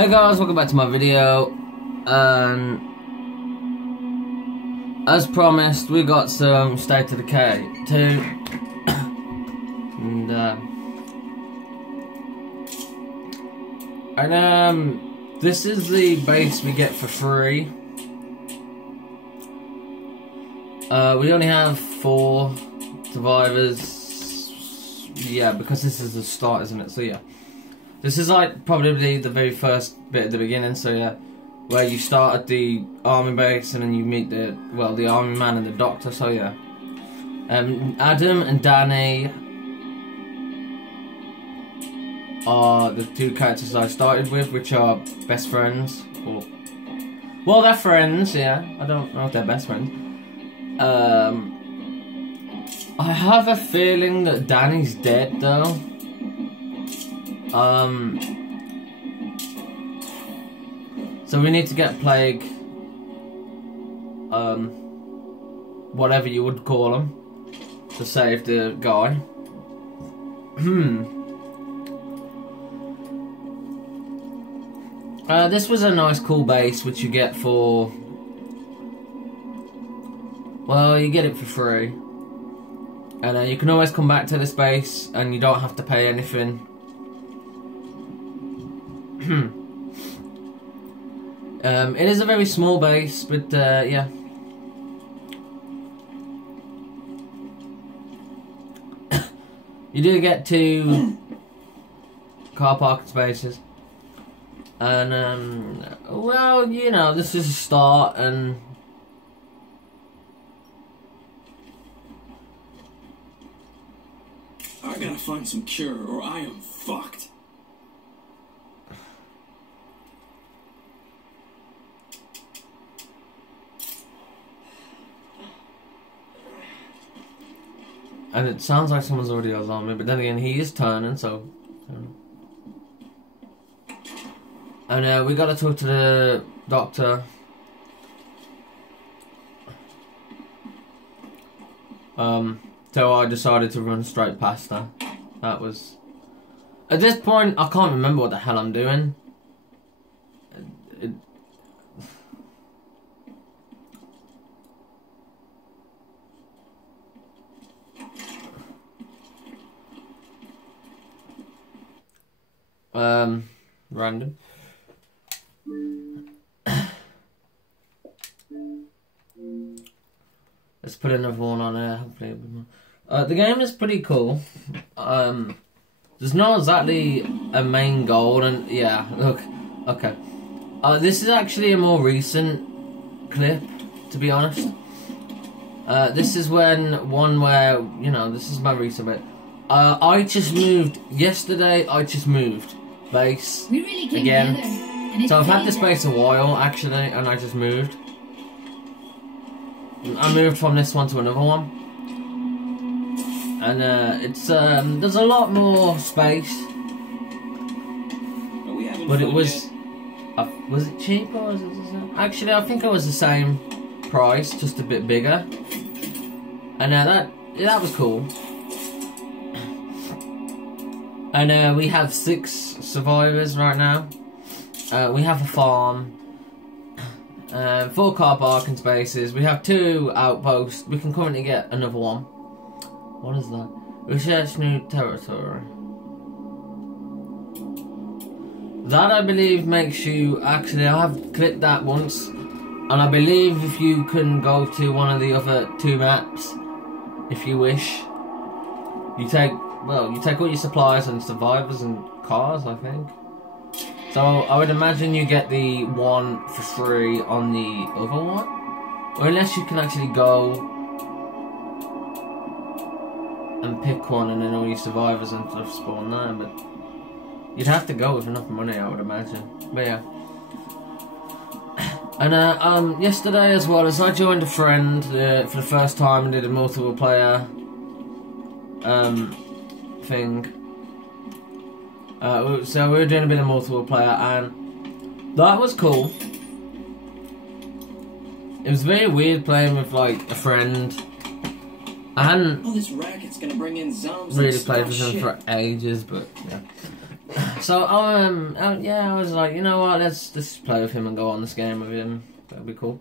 Hey guys, welcome back to my video, and as promised we got some State of Decay 2, and this is the base we get for free. We only have 4 survivors, yeah, because this is the start, isn't it? So yeah. This is like probably the very first bit at the beginning, so yeah, where you start at the army base and then you meet the army man and the doctor, so yeah. Adam and Danny are the 2 characters I started with, which are best friends, or, well, they're friends, yeah, I don't know if they're best friends. I have a feeling that Danny's dead though. So we need to get Plague, whatever you would call him, to save the guy. This was a nice cool base which you get for, well, you get it for free. And you can always come back to this base and you don't have to pay anything. It is a very small base, but yeah. You do get 2 car parking spaces, and well, you know, this is a start, and I gotta find some cure, or I am fucked. And it sounds like someone's already on me, but then again, he is turning, so. And we gotta talk to the doctor. So I decided to run straight past her. That was. At this point, I can't remember what the hell I'm doing. Random. Let's put another one on there. Hopefully, the game is pretty cool. There's not exactly a main goal, and yeah, look, okay. This is actually a more recent clip, to be honest. This is where, you know, this is my recent bit. I just moved yesterday. I just moved base again. So I've had this base a while actually, and I just moved. I moved from this one to another one, and it's there's a lot more space, but it was it cheaper? Or was it actually, I think it was the same price, just a bit bigger, and that was cool. And we have 6 survivors right now. We have a farm, 4 car parking spaces. We have 2 outposts. We can currently get another one. What is that? Research new territory. That, I believe, makes you actually. I have clicked that once, and I believe if you can go to one of the other 2 maps, if you wish, you take all your supplies and survivors and cars, I think. So I would imagine you get the one for free on the other one, or unless you can actually go and pick one and then all your survivors and stuff spawn there, but you'd have to go with enough money, I would imagine. But yeah. And yesterday as well, as I joined a friend for the first time and did a multiple player thing. So we were doing a bit of multiple player, and that was cool. It was very weird playing with like a friend. I hadn't this racket's gonna bring in zombies really played with them for ages, but yeah. So yeah, I was like, you know what, let's just play with him and go on this game with him. That'd be cool.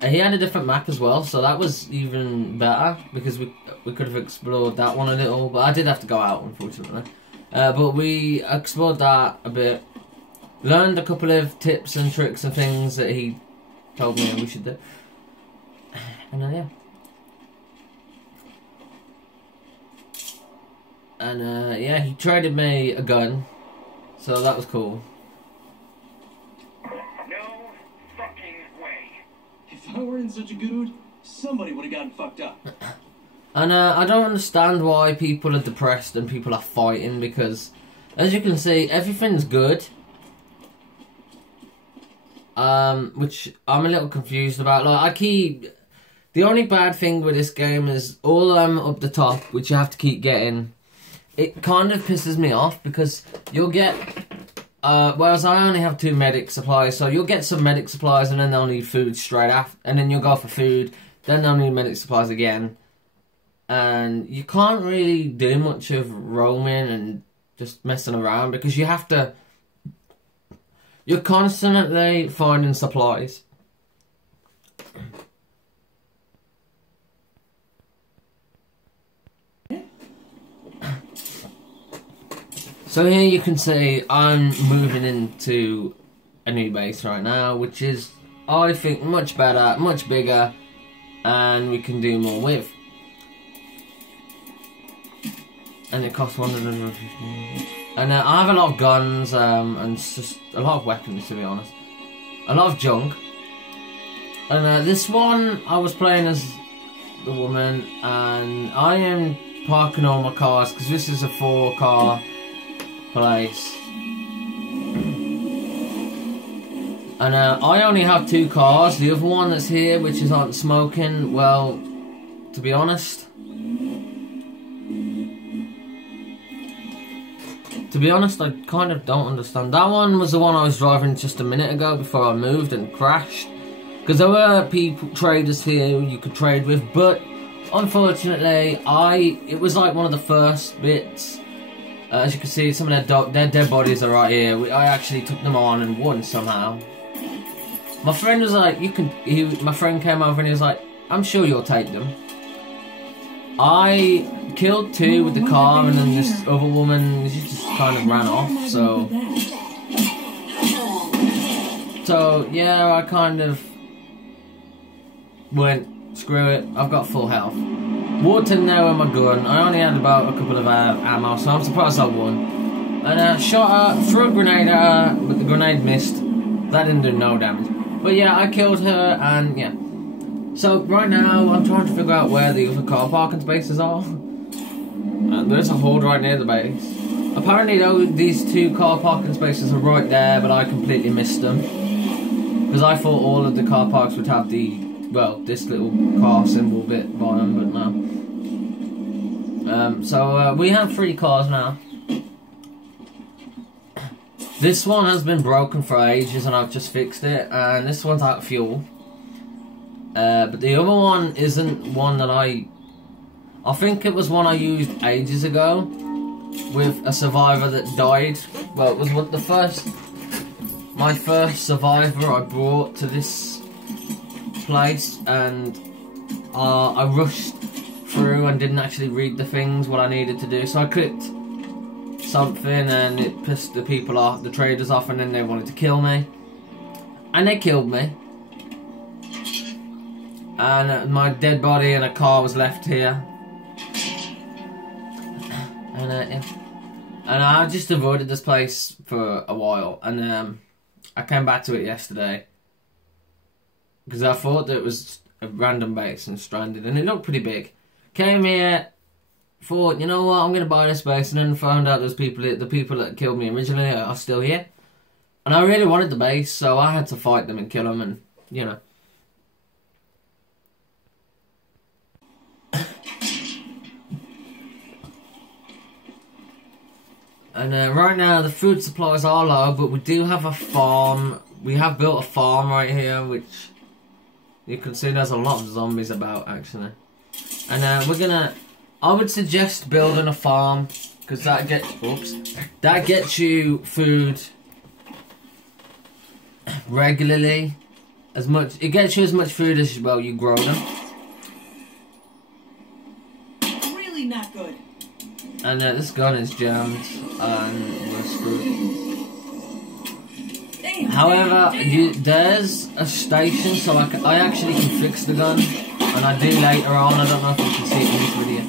He had a different map as well, so that was even better because we could have explored that one a little. But I did have to go out, unfortunately. But we explored that a bit, learned a couple of tips and tricks and things that he told me we should do, and then yeah. And yeah, he traded me a gun, so that was cool. No fucking way. If I were in such a good mood, somebody would have gotten fucked up. And I don't understand why people are depressed and people are fighting, because as you can see, everything's good. Which I'm a little confused about. Like, the only bad thing with this game is all up the top, which you have to keep getting. It kind of pisses me off because you'll get, whereas I only have 2 medic supplies, so you'll get some medic supplies and then they'll need food straight after, and then you'll go for food, then they'll need medic supplies again. And you can't really do much of roaming and just messing around because you have to, you're constantly finding supplies. So here you can see I'm moving into a new base right now, which is, I think, much better, much bigger, and we can do more with. And it costs 150. And I have a lot of guns, and just a lot of weapons, to be honest. A lot of junk. And this one, I was playing as the woman, and I am parking all my cars, because this is a 4-car place. And I only have 2 cars. The other one that's here, which is on smoking, well, to be honest, I kind of don't understand. That one was the one I was driving just a minute ago before I moved and crashed. Because there were traders here you could trade with, but unfortunately, it was like one of the first bits. As you can see, some of their dead bodies are right here. I actually took them on and won somehow. My friend was like, my friend came over and he was like, I'm sure you'll take them. I killed 2 with the car, and then this other woman, she just kind of ran off, so yeah, I kind of went, screw it, I've got full health. Walked in there with my gun. I only had about a couple of ammo, so I'm surprised I won. And shot her, threw a grenade at her, but the grenade missed. That didn't do no damage. But yeah, I killed her, and yeah. So right now, I'm trying to figure out where the other car parking spaces are. There's a horde right near the base. Apparently though, these 2 car parking spaces are right there, but I completely missed them. Because I thought all of the car parks would have the, well, this little car symbol bit by them, but no. So we have 3 cars now. This one has been broken for ages and I've just fixed it, and this one's out of fuel. But the other one isn't one that I think it was one I used ages ago with a survivor that died. Well, it was my first survivor I brought to this place, and I rushed through and didn't actually read the things what I needed to do, so I clicked something and it pissed the people off, the traders off, and then they wanted to kill me, and they killed me. And my dead body and a car was left here. And yeah. And I just avoided this place for a while. And I came back to it yesterday. Because I thought that it was a random base and stranded. And it looked pretty big. Came here, thought, you know what, I'm going to buy this base. And then found out the people that killed me originally are still here. And I really wanted the base, so I had to fight them and kill them, and, you know. And right now the food supplies are low, but we do have a farm. We have built a farm right here, which you can see there's a lot of zombies about actually. And I would suggest building a farm because that gets you food regularly. It gets you as much food as you grow them. Really not good. And this gun is jammed and we're screwed. However, there's a station, so I actually can fix the gun, and I do later on. I don't know if you can see it in this video.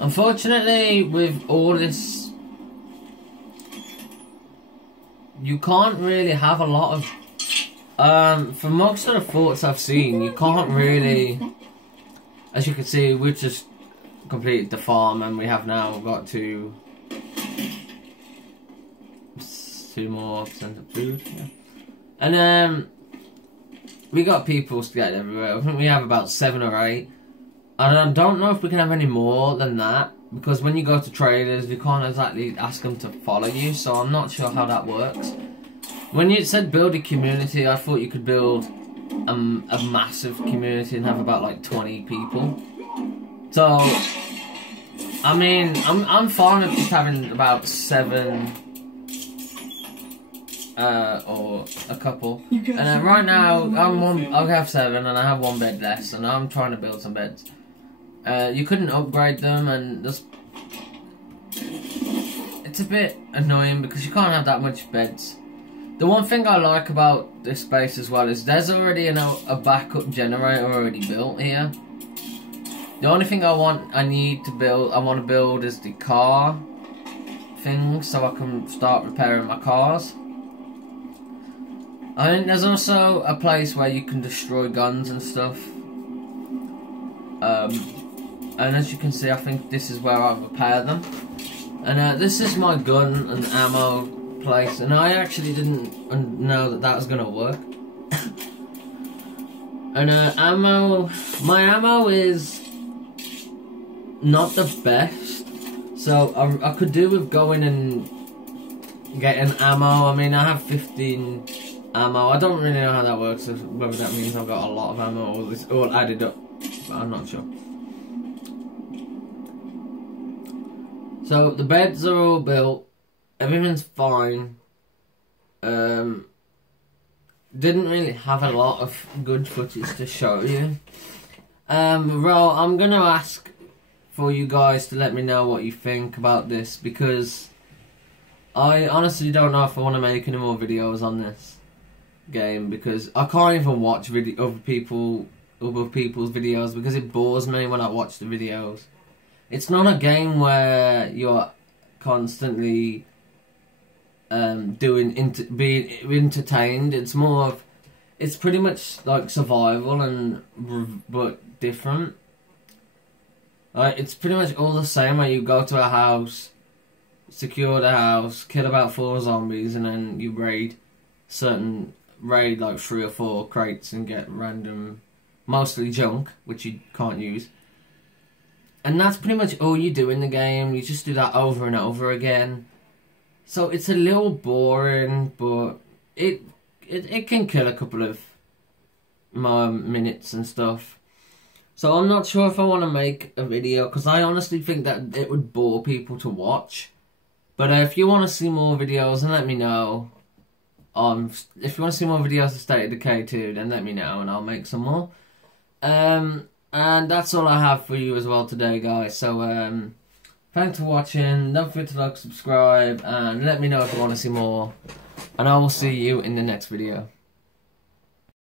Unfortunately, with all this, you can't really have a lot of. For most of the forts I've seen, you can't really. As you can see, we've just completed the farm, and we have now got to 2 more percent of food. Yeah. And we got people scattered everywhere. I think we have about 7 or 8. And I don't know if we can have any more than that, because when you go to traders, you can't exactly ask them to follow you. So I'm not sure how that works. When you said build a community, I thought you could build a massive community and have about like 20 people. So, I mean, I'm fine with just having about 7 or a couple. And right now, I have 7 and I have 1 bed less, and I'm trying to build some beds. You couldn't upgrade them, and it's a bit annoying because you can't have that much beds. The one thing I like about this space as well is there's already a backup generator already built here. The only thing I want to build is the car thing, so I can start repairing my cars. I think there's also a place where you can destroy guns and stuff. And as you can see, I think this is where I repair them. And this is my gun and ammo place, and I actually didn't know that was gonna work. And my ammo is not the best, so I could do with going and getting ammo. I mean, I have 15 ammo. I don't really know how that works, whether that means I've got a lot of ammo or it's all added up, but I'm not sure. So the beds are all built, everything's fine. Didn't really have a lot of good footage to show you. Well, I'm gonna ask for you guys to let me know what you think about this, because I honestly don't know if I want to make any more videos on this game, because I can't even watch other people's videos because it bores me when I watch the videos. It's not a game where you're constantly being entertained. It's more of, it's pretty much like survival but different. It's pretty much all the same, where you go to a house, secure the house, kill about 4 zombies, and then you raid like 3 or 4 crates and get random, mostly junk, which you can't use. And that's pretty much all you do in the game. You just do that over and over again. So it's a little boring, but it can kill a couple of minutes and stuff. So I'm not sure if I want to make a video, because I honestly think that it would bore people to watch. But if you want to see more videos, then let me know. If you want to see more videos of State of Decay 2, then let me know and I'll make some more. And that's all I have for you as well today, guys. So thanks for watching. Don't forget to like, subscribe, and let me know if you want to see more. And I will see you in the next video.